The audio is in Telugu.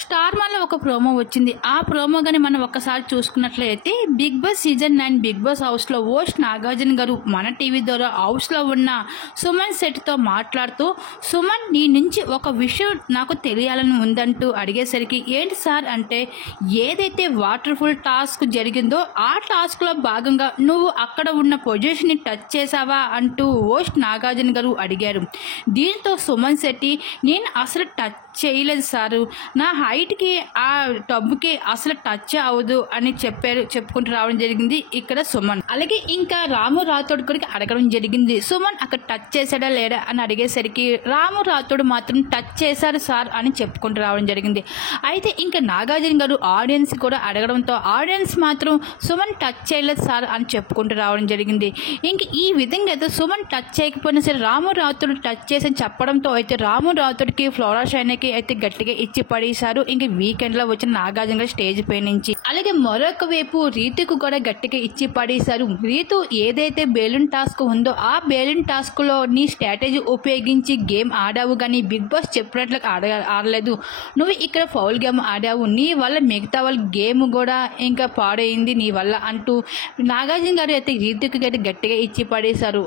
స్టార్ మాలో ఒక ప్రోమో వచ్చింది. ఆ ప్రోమో గాని మనం ఒక్కసారి చూసుకున్నట్లయితే big boss season 9 big boss హౌస్లో హోస్ట్ నాగార్జున గారు మన టీవీ ద్వారా హౌస్లో ఉన్న సుమన్ సెట్తో మాట్లాడుతూ, సుమన్ నీ నుంచి ఒక విషయం నాకు తెలియాలని ఉందంటూ అడిగేసరికి, ఏంటి సార్ అంటే, ఏదైతే వాటర్ఫుల్ టాస్క్ జరిగిందో ఆ టాస్క్లో భాగంగా నువ్వు అక్కడ ఉన్న పొజిషన్ని టచ్ చేసావా అంటూ హోస్ట్ నాగార్జున గారు అడిగారు. దీంతో సుమన్ శెట్టి, నేను అసలు టచ్ చేయలేదు సారు, నా హైట్కి ఆ టబ్కి అసలు టచ్ అవ్వదు అని చెప్పుకుంటూ రావడం జరిగింది ఇక్కడ సుమన్. అలాగే ఇంకా రాము రాథోడ్ కూడా అడగడం జరిగింది, సుమన్ అక్కడ టచ్ చేశాడా లేడా అని అడిగేసరికి రాము రాథోడ్ మాత్రం టచ్ చేశారు సార్ అని చెప్పుకుంటూ రావడం జరిగింది. అయితే ఇంకా నాగార్జున గారు ఆడియన్స్ కూడా అడగడంతో ఆడియన్స్ మాత్రం సుమన్ టచ్ చేయలేదు సార్ అని చెప్పుకుంటూ రావడం జరిగింది. ఇంక ఈ విధంగా అయితే సుమన్ టచ్ చేయకపోయినా సరే రాము రాథోడ్ టచ్ చేసి చెప్పడంతో అయితే రాము రాథోడ్కి ఫ్లోరా షైనీకి అయితే గట్టిగా ఇచ్చి పడేశారు. ఇంక వీకెండ్ లో వచ్చిన నాగార్జున స్టేజ్ పై నుంచి. అలాగే మరొక వైపు రీతుకు కూడా గట్టిగా ఇచ్చి పడేశారు. రీతు ఏదైతే బేలూన్ టాస్క్ ఉందో ఆ బేలూన్ టాస్క్ లో నీ స్ట్రాటజీ ఉపయోగించి గేమ్ ఆడావు కానీ బిగ్ బాస్ చెప్పినట్లు ఆడలేదు, నువ్వు ఇక్కడ ఫౌల్ గేమ్ ఆడావు, నీ వల్ల మిగతా వాళ్ళ గేమ్ కూడా ఇంకా పాడైంది నీ వల్ల అంటూ నాగార్జున గారు అయితే రీతుకి అయితే గట్టిగా ఇచ్చి పడేశారు.